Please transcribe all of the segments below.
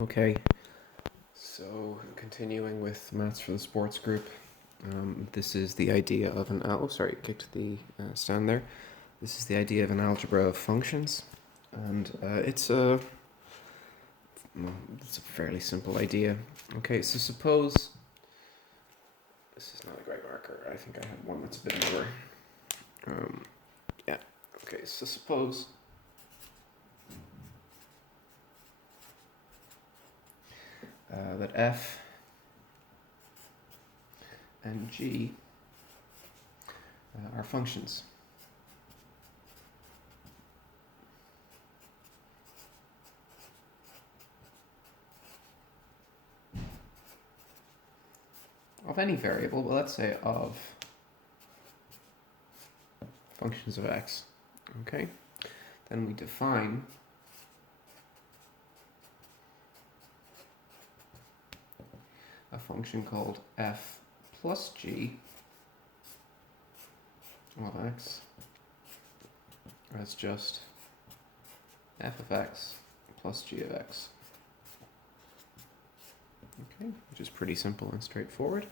Okay, so continuing with Maths for the Sports group, this is the idea of an, kicked the stand there. This is the idea of an algebra of functions, and it's a fairly simple idea. Okay, so suppose, this is not a great marker, I think I have one that's a bit more, yeah, okay, so suppose that f and g are functions. Of any variable, but let's say of functions of x. Okay, then we define a function called f plus g of x as just f of x plus g of x. Okay, which is pretty simple and straightforward.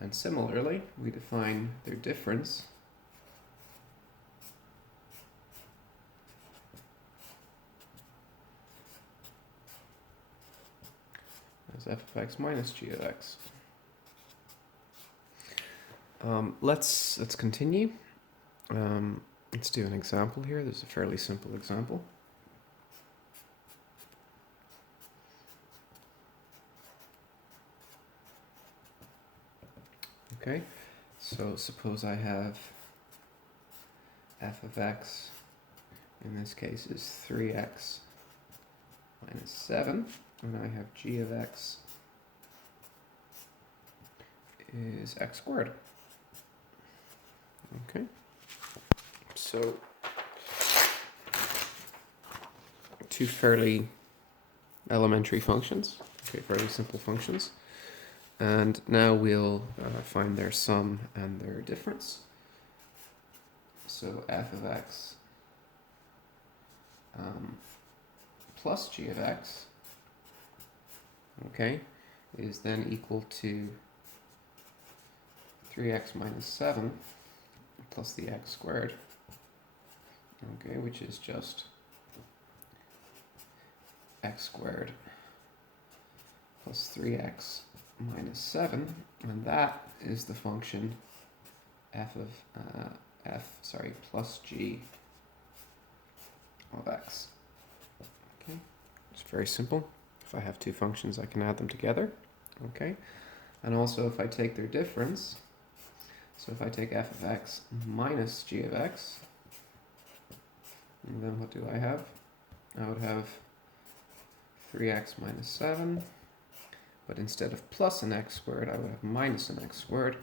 And similarly, we define their difference as f of x minus g of x. Let's continue. Let's do an example here. This is a fairly simple example. Okay, so suppose I have f of x, in this case, is 3x minus 7, and I have g of x is x squared. Okay, so two fairly elementary functions, okay, fairly simple functions. And now we'll find their sum and their difference. So f of x plus g of x, okay, is then equal to 3x minus 7 plus the x squared, okay, which is just x squared plus 3x minus 7, and that is the function f of plus g of x. Okay, it's very simple. If I have two functions, I can add them together. Okay, and also if I take their difference, so if I take f of x minus g of x, and then what do I have? I would have 3x minus 7, but instead of plus an x squared, I would have minus an x squared,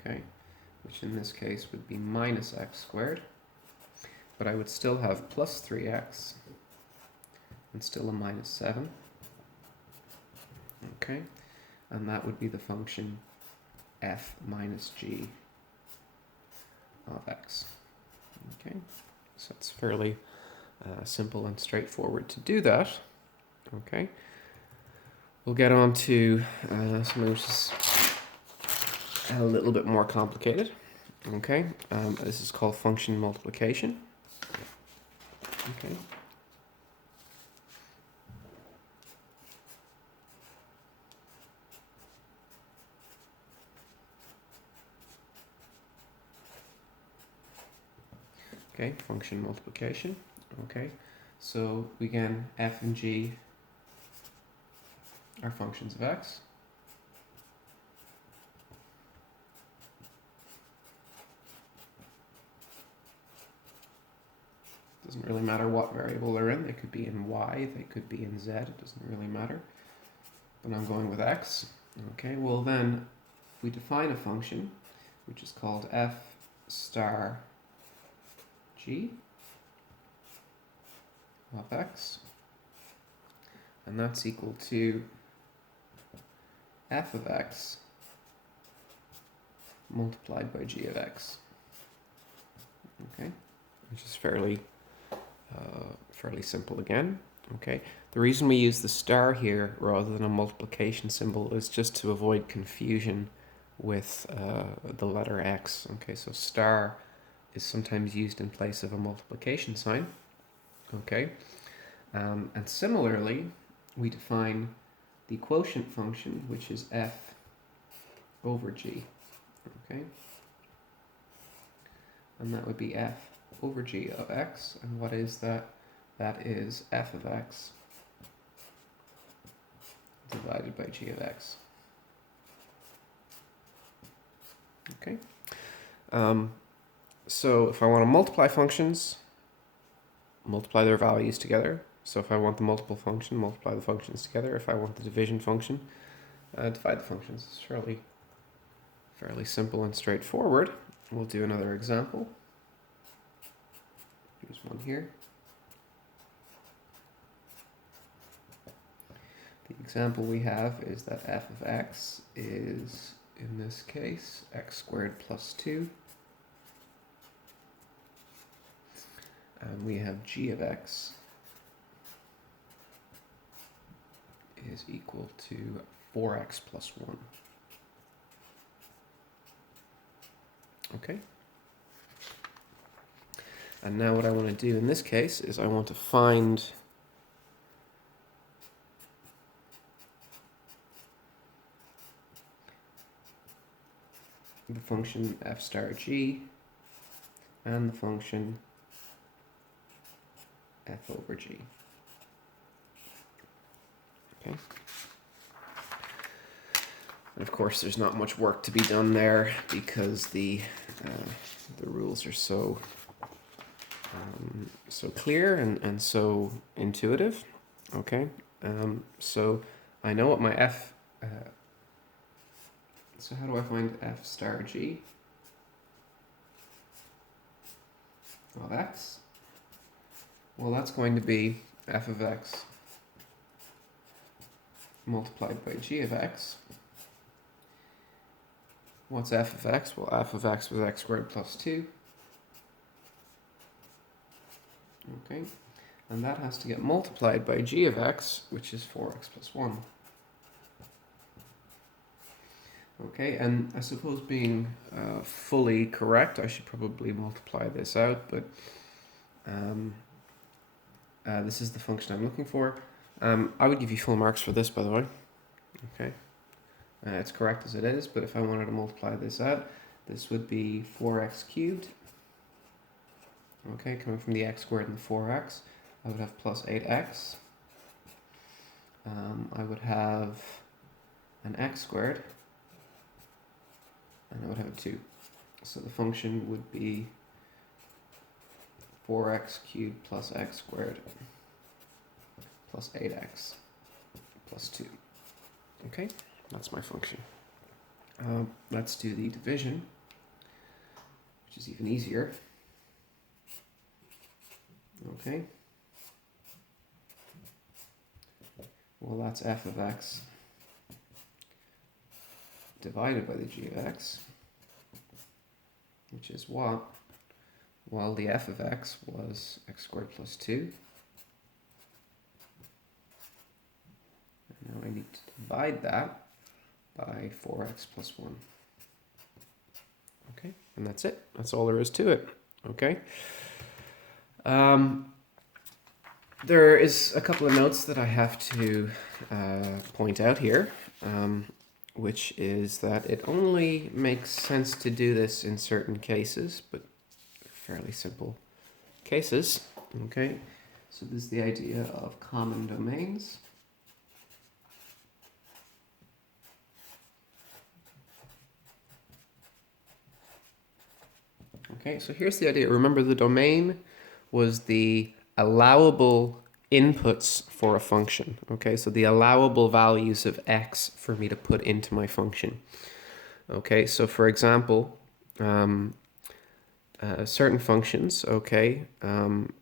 okay, which in this case would be minus x squared, but I would still have plus 3x and still a minus 7, okay, and that would be the function f minus g of x. Okay, so it's fairly simple and straightforward to do that. Okay, we'll get on to something which is a little bit more complicated. Okay, this is called function multiplication. Okay. Okay, function multiplication. Okay, so again, f and g are functions of x. Doesn't really matter what variable they're in. They could be in y, they could be in z, it doesn't really matter. But I'm going with x. Okay, well then, we define a function which is called f star g of x, and that's equal to f of x multiplied by g of x. Okay, which is fairly simple again. Okay, the reason we use the star here rather than a multiplication symbol is just to avoid confusion with the letter x. Okay, so star is sometimes used in place of a multiplication sign. Okay, and similarly, we define the quotient function, which is f over g. Okay, and that would be f over g of x. And what is that? That is f of x divided by g of x. Okay. So if I want to multiply functions, multiply their values together. So if I want the multiple function, multiply the functions together. If I want the division function, divide the functions. It's fairly simple and straightforward. We'll do another example. Here's one here. The example we have is that f of x is, in this case, x squared plus 2. And we have g of x is equal to 4x plus 1. Okay. And now what I want to do in this case is I want to find the function f star g and the function f over g. Okay. And of course, there's not much work to be done there because the rules are so clear and so intuitive. Okay. So I know what my f. So how do I find f star g of x? Well, that's going to be f of x multiplied by g of x. What's f of x? Well, f of x was x squared plus 2. Okay, and that has to get multiplied by g of x, which is 4x plus 1. Okay, and I suppose being fully correct, I should probably multiply this out, but this is the function I'm looking for. I would give you full marks for this, by the way. Okay, it's correct as it is, but if I wanted to multiply this out, this would be 4x cubed. Okay, coming from the x squared and the 4x, I would have plus 8x. I would have an x squared, and I would have a 2. So the function would be 4x cubed plus x squared plus 8x plus 2. Okay, that's my function. Let's do the division, which is even easier. Okay. Well, that's f of x divided by the g of x, which is what? Well, the f of x was x squared plus 2. And now I need to divide that by 4x plus 1. Okay, and that's it. That's all there is to it. Okay. There is a couple of notes that I have to point out here, which is that it only makes sense to do this in certain cases, but fairly simple cases. Okay, so this is the idea of common domains. Okay, so here's the idea. Remember, the domain was the allowable inputs for a function. Okay, so the allowable values of x for me to put into my function. Okay, so for example, certain functions, okay,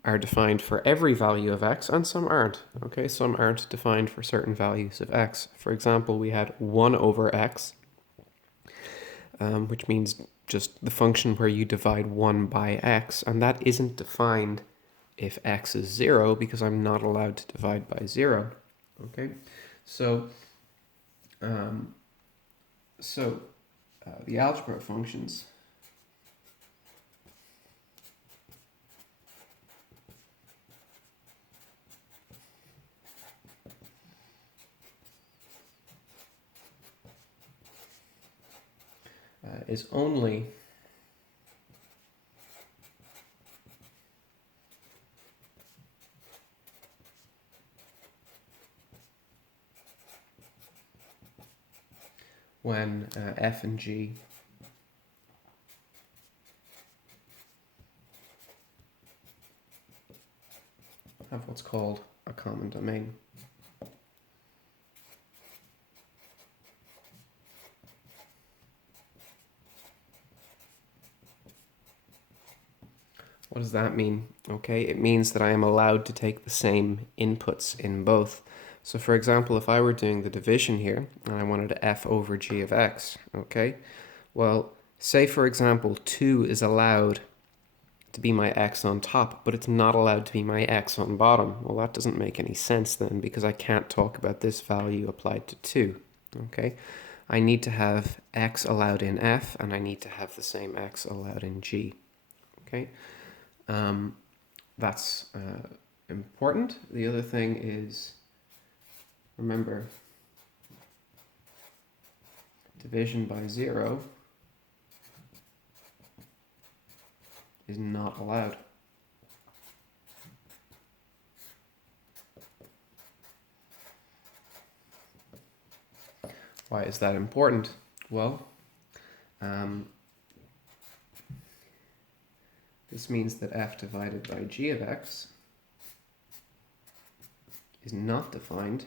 are defined for every value of x, and some aren't. Okay, some aren't defined for certain values of x. For example, we had 1 over x, which means just the function where you divide 1 by x, and that isn't defined if x is 0 because I'm not allowed to divide by 0. Okay, so the algebra of functions is only when f and g have what's called a common domain. What does that mean? Okay, it means that I am allowed to take the same inputs in both. So for example, if I were doing the division here and I wanted f over g of x, okay, well, say for example 2 is allowed to be my x on top, but it's not allowed to be my x on bottom. Well, that doesn't make any sense then, because I can't talk about this value applied to 2, okay? I need to have x allowed in f, and I need to have the same x allowed in g, okay? That's important. The other thing is, remember, division by 0 is not allowed. Why is that important? Well, this means that f divided by g of x is not defined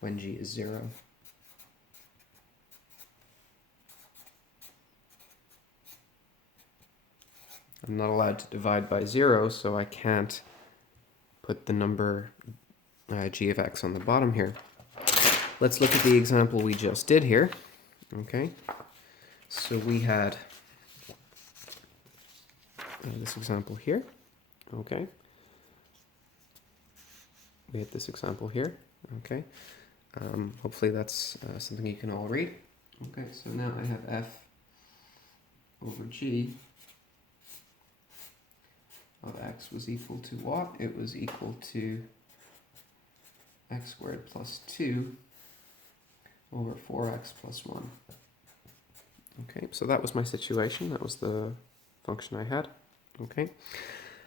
when g is 0. I'm not allowed to divide by 0, so I can't put the number g of x on the bottom here. Let's look at the example we just did here. Okay, so we had this example here. Okay, we had this example here. Okay, hopefully that's something you can all read. Okay, so now I have f over g of x was equal to what? It was equal to x squared plus 2 over 4x plus 1. Okay, so that was my situation. That was the function I had. Okay,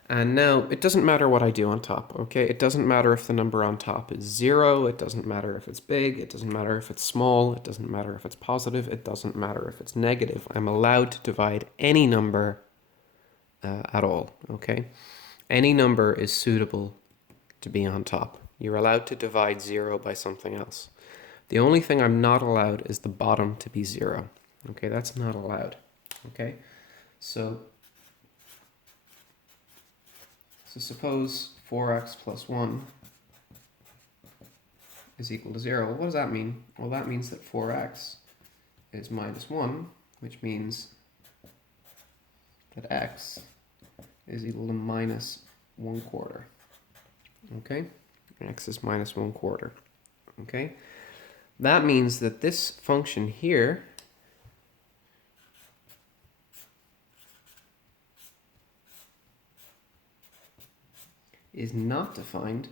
and now it doesn't matter what I do on top. Okay, it doesn't matter if the number on top is 0. It doesn't matter if it's big. It doesn't matter if it's small. It doesn't matter if it's positive. It doesn't matter if it's negative. I'm allowed to divide any number at all. Okay, any number is suitable to be on top. You're allowed to divide 0 by something else. The only thing I'm not allowed is the bottom to be 0. Okay, that's not allowed. Okay, so suppose 4x plus 1 is equal to 0. Well, what does that mean? Well, that means that 4x is minus 1, which means that x is equal to minus 1/4. Okay, x is minus 1/4. Okay, that means that this function here is not defined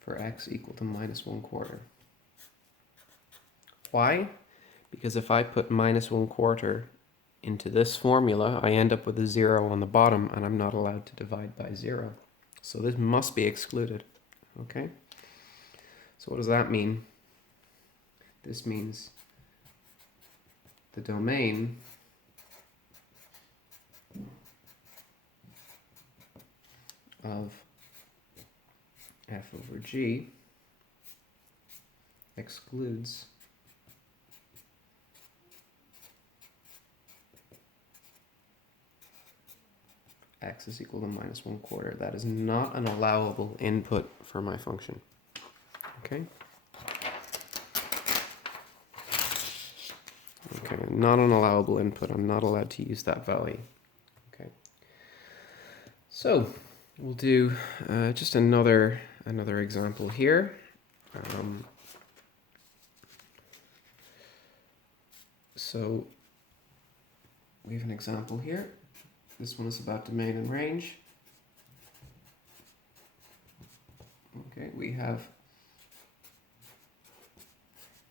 for x equal to minus 1/4. Why? Because if I put minus 1/4 into this formula, I end up with a 0 on the bottom, and I'm not allowed to divide by 0. So this must be excluded. Okay? So what does that mean? This means the domain of f over g excludes x is equal to -1/4. That is not an allowable input for my function. Okay? Okay, not an allowable input. I'm not allowed to use that value. Okay. So we'll do just another example here. So we have an example here. This one is about domain and range. Okay, we have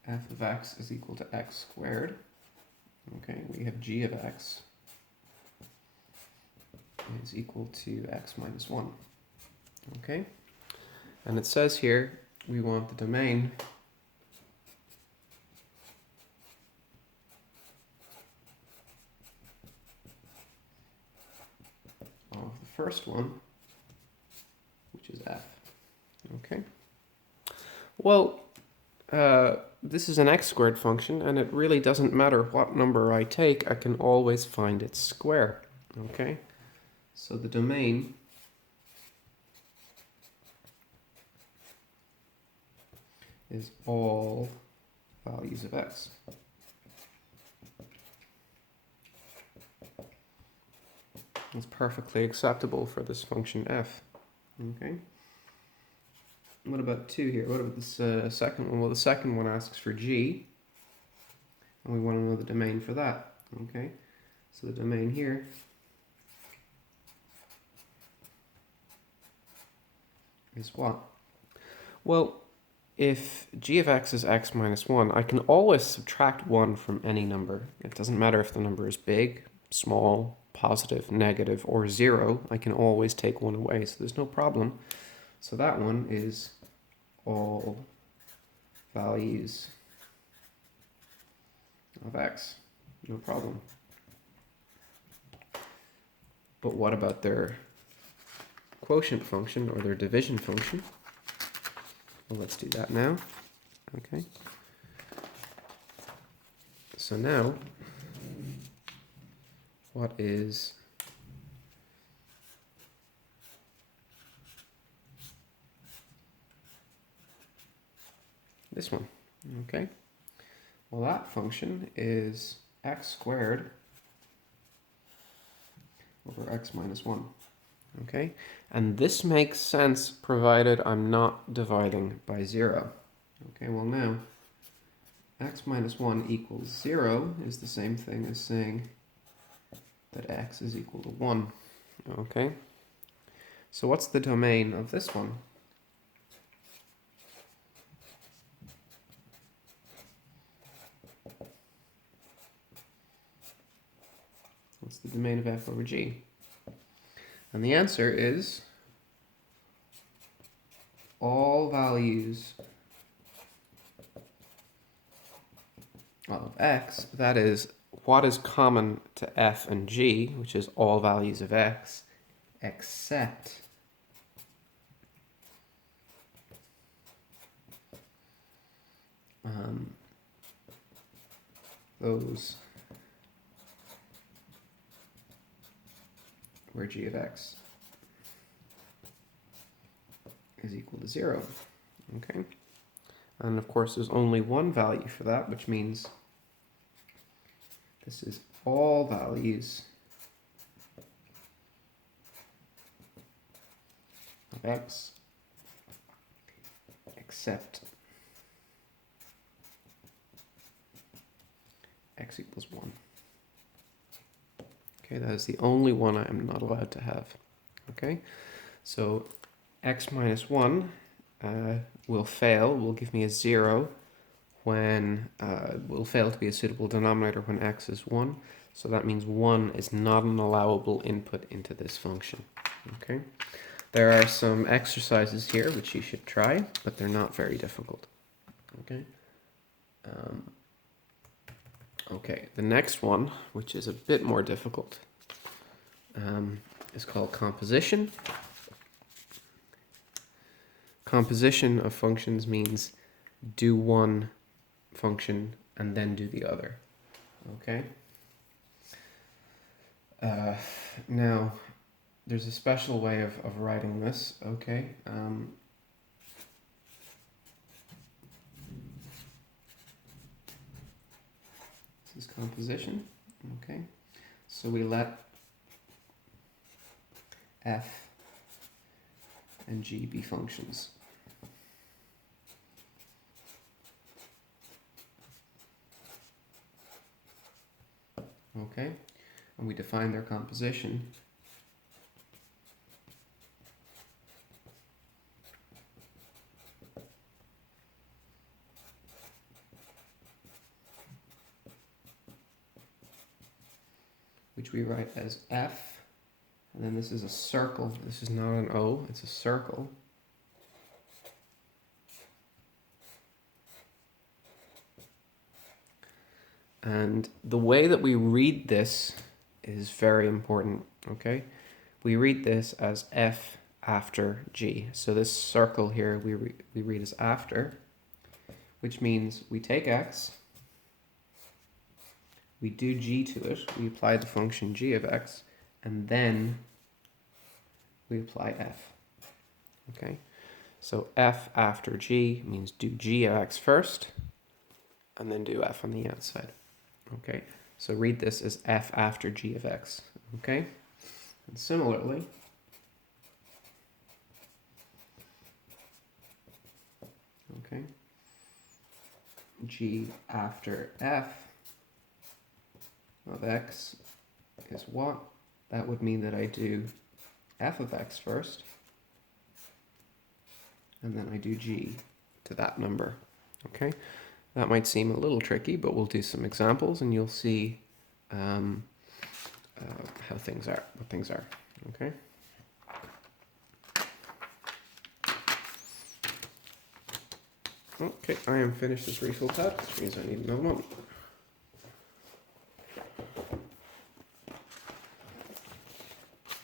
f of x is equal to x squared. Okay, we have g of x is equal to x minus 1. Okay, and it says here we want the domain of the first one, which is f. Okay, well, this is an x squared function, and it really doesn't matter what number I take, I can always find its square. Okay, so the domain is all values of x. It's perfectly acceptable for this function f. Okay. What about 2 here? What about this second one? Well, the second one asks for g, and we want to know the domain for that. Okay, so the domain here is what? Well, if g of x is x minus 1, I can always subtract 1 from any number. It doesn't matter if the number is big, small, positive, negative, or 0. I can always take 1 away, so there's no problem. So that one is all values of x. No problem. But what about their quotient function or their division function? Well, let's do that now. Okay. So now, what is this one? Okay. Well, that function is x squared over x minus 1. Okay, and this makes sense provided I'm not dividing by 0. Okay, well now, x minus 1 equals 0 is the same thing as saying that x is equal to 1. Okay, so what's the domain of this one? What's the domain of f over g? And the answer is all values of x, that is, what is common to f and g, which is all values of x, except those where g of x is equal to 0. Okay, and of course there's only one value for that, which means this is all values of x except x equals 1. Okay, that is the only one I am not allowed to have. Okay, so x minus 1 will fail, will give me a 0 when, will fail to be a suitable denominator when x is 1. So that means 1 is not an allowable input into this function. Okay, there are some exercises here which you should try, but they're not very difficult. Okay. Okay, the next one, which is a bit more difficult, is called composition. Composition of functions means do one function and then do the other. Okay. Now, there's a special way of writing this, okay? This is composition, okay? So we let f and g be functions. Okay, and we define their composition which we write as f, and then this is a circle. This is not an O, it's a circle. And the way that we read this is very important, okay? We read this as f after g. So this circle here we read as after, which means we take x, we do g to it, we apply the function g of x, and then we apply f, okay? So f after g means do g of x first, and then do f on the outside. Okay, so read this as f after g of x, okay? And similarly, okay, g after f of x is what? That would mean that I do f of x first, and then I do g to that number, okay? That might seem a little tricky, but we'll do some examples and you'll see how things are, what things are, okay? Okay, I am finished this refill tab, which means I need another one.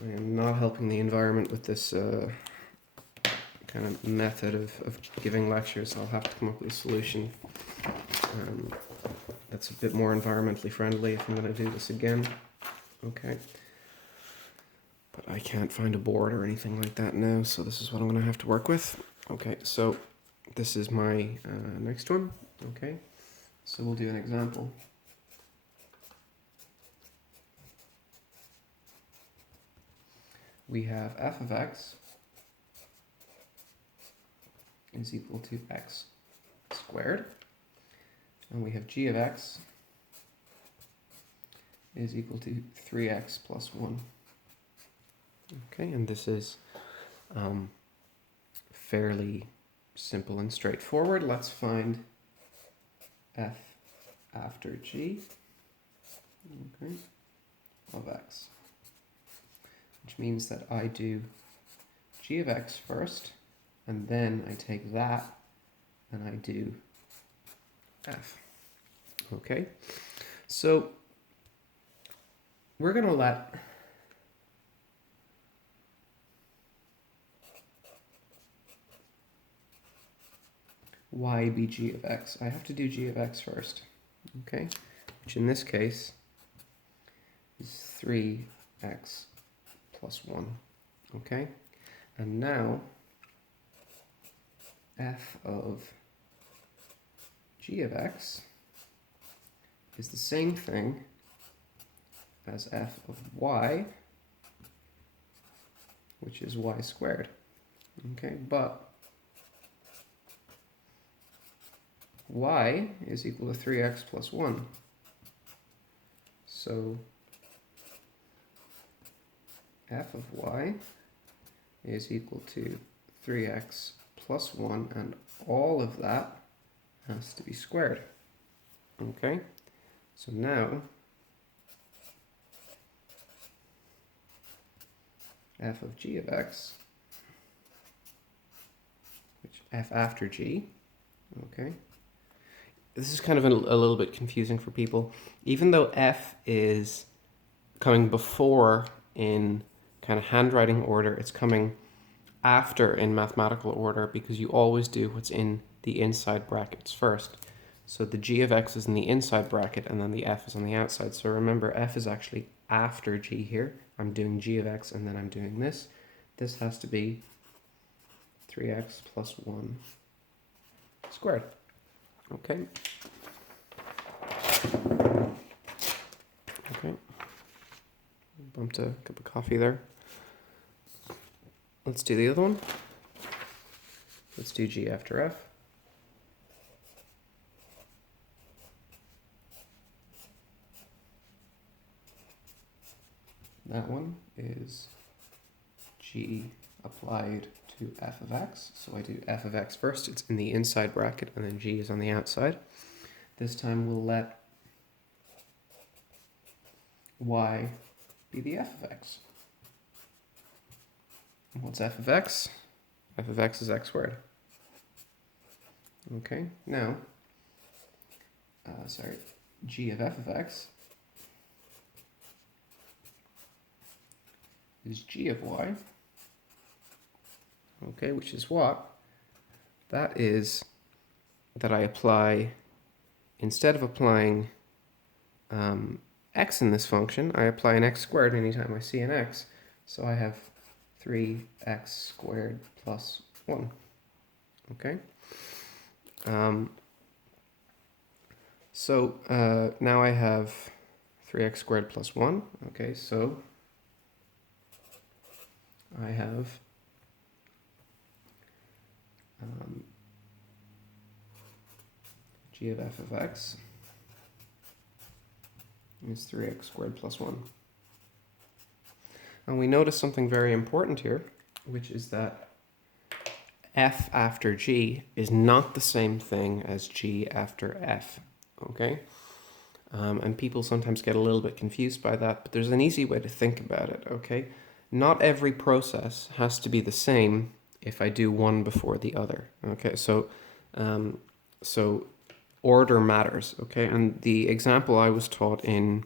I am not helping the environment with this kind of method of giving lectures. I'll have to come up with a solution that's a bit more environmentally friendly if I'm going to do this again. Okay. But I can't find a board or anything like that now, so this is what I'm going to have to work with. Okay, so this is my next one. Okay, so we'll do an example. We have f of x is equal to x squared, and we have g of x is equal to 3x plus 1. Okay, and this is fairly simple and straightforward. Let's find f after g, okay, of x, which means that I do g of x first, and then I take that and I do f. Okay, so we're going to let y be g of x. I have to do g of x first, okay, which in this case is 3x plus 1, okay, and now f of g of x is the same thing as f of y, which is y squared, okay, but y is equal to 3x plus 1, so f of y is equal to 3x plus 1, and all of that has to be squared. Okay, so now f of g of x, which f after g, okay, this is kind of a little bit confusing for people. Even though f is coming before in kind of handwriting order, it's coming after in mathematical order, because you always do what's in the inside brackets first. So the g of x is in the inside bracket and then the f is on the outside. So remember, f is actually after g here. I'm doing g of x and then I'm doing this. This has to be 3x plus 1 squared. Okay. Okay. Bumped a cup of coffee there. Let's do the other one. Let's do g after f. That one is g applied to f of x. So I do f of x first. It's in the inside bracket, and then g is on the outside. This time we'll let y be the f of x. What's f of x? F of x is x squared. Okay, now, g of f of x is g of y, okay, which is what? That is that I apply, instead of applying x in this function, I apply an x squared anytime I see an x. So I have 3x squared plus 1, okay? Now I have 3x squared plus 1, okay, so I have g of f of x is 3x squared plus 1. And we notice something very important here, which is that f after g is not the same thing as g after f, okay? And people sometimes get a little bit confused by that, but there's an easy way to think about it, okay? Not every process has to be the same if I do one before the other, okay? So order matters, okay? And the example I was taught in,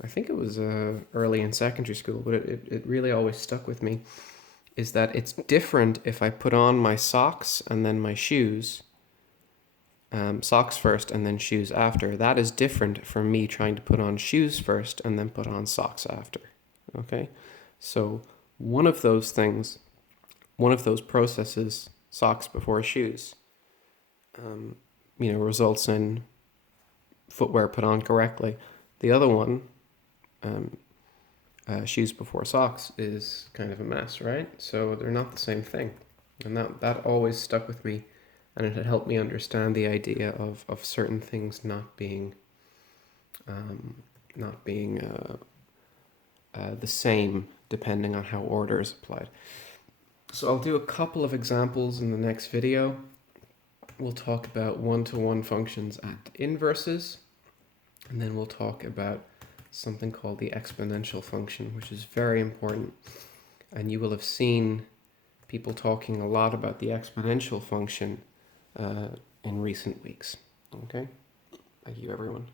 I think it was early in secondary school, but it really always stuck with me, is that it's different if I put on my socks and then my shoes, socks first and then shoes after. That is different from me trying to put on shoes first and then put on socks after, okay? So one of those things, one of those processes, socks before shoes, results in footwear put on correctly. The other one, shoes before socks, is kind of a mess, right? So they're not the same thing. And that always stuck with me, and it had helped me understand the idea of certain things not being the same depending on how order is applied. So I'll do a couple of examples in the next video. We'll talk about one-to-one functions at inverses, and then we'll talk about something called the exponential function, which is very important. And you will have seen people talking a lot about the exponential function in recent weeks. Okay? Thank you, everyone.